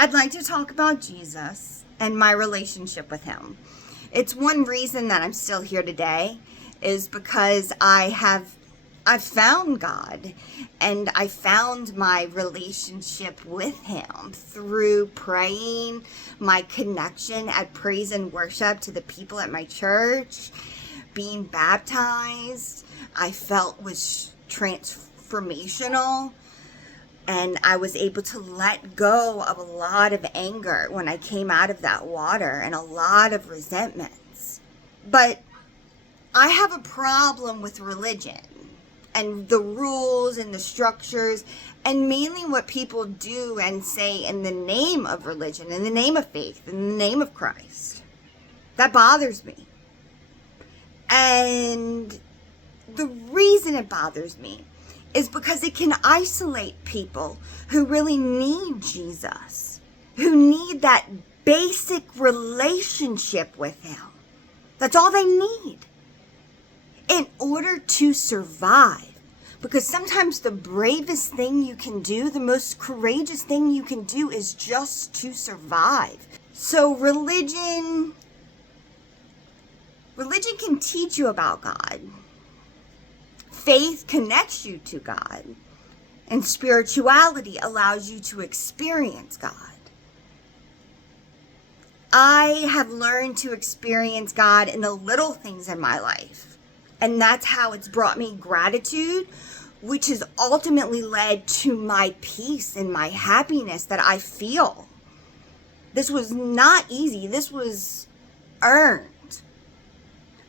I'd like to talk about Jesus and my relationship with him. It's one reason that I'm still here today is because I've found God, and I found my relationship with him through praying, my connection at praise and worship to the people at my church, being baptized. I felt was transformational, and I was able to let go of a lot of anger when I came out of that water and a lot of resentments. But I have a problem with religion and the rules and the structures, and mainly what people do and say in the name of religion, in the name of faith, in the name of Christ. That bothers me. And the reason it bothers me is because it can isolate people who really need Jesus, who need that basic relationship with him. That's all they need in order to survive. Because sometimes the bravest thing you can do, the most courageous thing you can do is just to survive. So religion can teach you about God. Faith connects you to God, and spirituality allows you to experience God. I have learned to experience God in the little things in my life, and that's how it's brought me gratitude, which has ultimately led to my peace and my happiness that I feel. This was not easy. This was earned.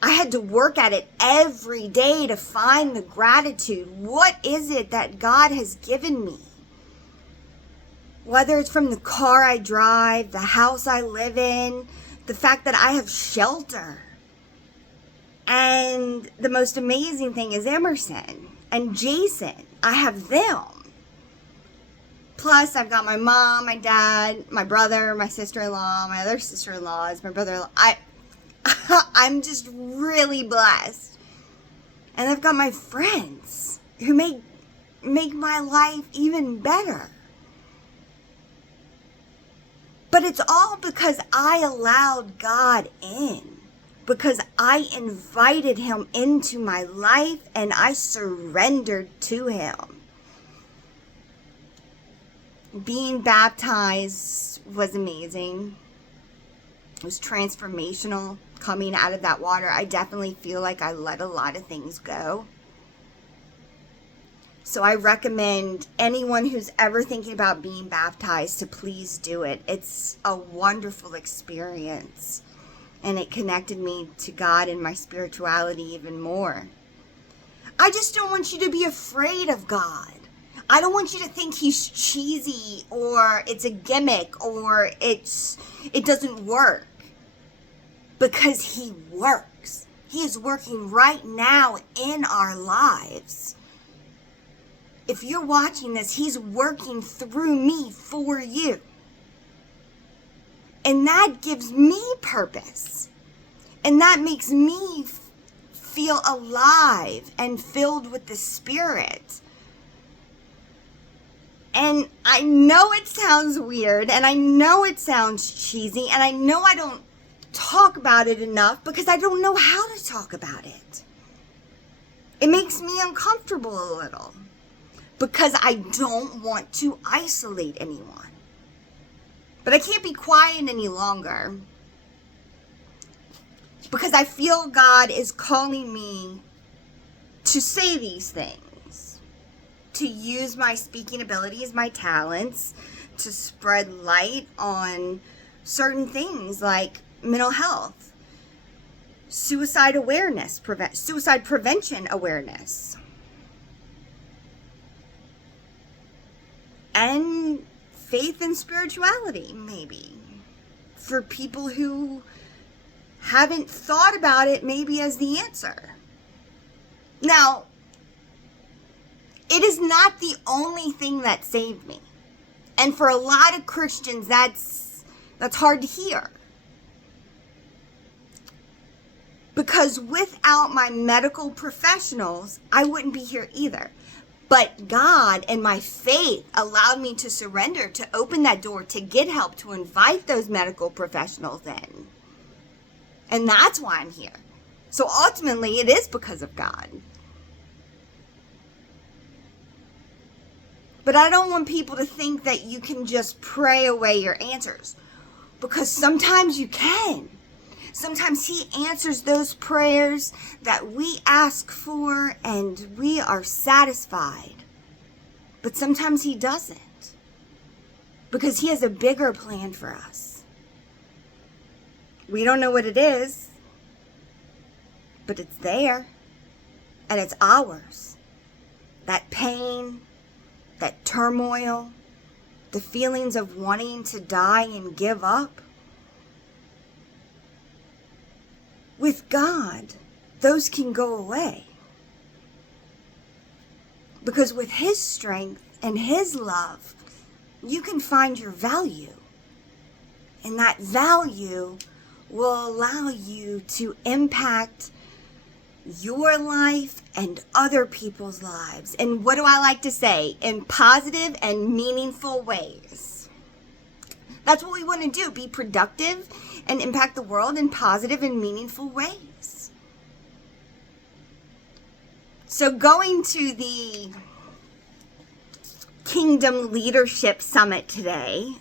I had to work at it every day to find the gratitude. What is it that God has given me? Whether it's from the car I drive, the house I live in, the fact that I have shelter. And the most amazing thing is Emerson and Jason. I have them. Plus, I've got my mom, my dad, my brother, my sister-in-law, my other sister-in-laws, my brother-in-law. I'm just really blessed. And I've got my friends who make my life even better. But it's all because I allowed God in. Because I invited him into my life and I surrendered to him. Being baptized was amazing. It was transformational. Coming out of that water, I definitely feel like I let a lot of things go. So I recommend anyone who's ever thinking about being baptized to please do it. It's a wonderful experience, and it connected me to God and my spirituality even more. I just don't want you to be afraid of God. I don't want you to think he's cheesy or it's a gimmick or it doesn't work. Because he works. He is working right now in our lives. If you're watching this, he's working through me for you. And that gives me purpose. And that makes me feel alive and filled with the Spirit. And I know it sounds weird, and I know it sounds cheesy, and I know I don't talk about it enough because I don't know how to talk about it. It makes me uncomfortable a little because I don't want to isolate anyone. But I can't be quiet any longer because I feel God is calling me to say these things, to use my speaking abilities, my talents, to spread light on certain things like mental health, suicide awareness, suicide prevention awareness, and faith and spirituality, maybe, for people who haven't thought about it maybe as the answer. Now, it is not the only thing that saved me. And for a lot of Christians, that's hard to hear. Because without my medical professionals, I wouldn't be here either. But God and my faith allowed me to surrender, to open that door, to get help, to invite those medical professionals in. And that's why I'm here. So ultimately, it is because of God. But I don't want people to think that you can just pray away your answers, because sometimes you can. Sometimes He answers those prayers that we ask for and we are satisfied. But sometimes He doesn't, because He has a bigger plan for us. We don't know what it is, but it's there and it's ours. That pain, that turmoil, the feelings of wanting to die and give up. With God, those can go away. Because with His strength and His love, you can find your value. And that value will allow you to impact your life and other people's lives. And what do I like to say? In positive and meaningful ways. That's what we want to do. Be productive and impact the world in positive and meaningful ways. So going to the Kingdom Leadership Summit today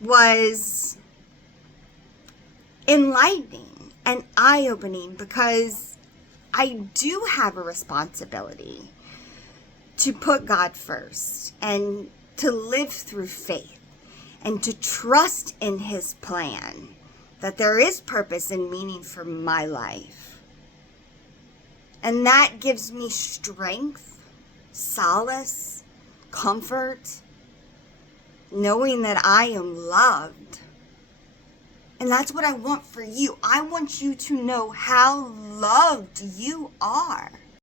was enlightening and eye-opening, because I do have a responsibility to put God first and to live through faith and to trust in His plan, that there is purpose and meaning for my life. And that gives me strength, solace, comfort, knowing that I am loved. And that's what I want for you. I want you to know how loved you are.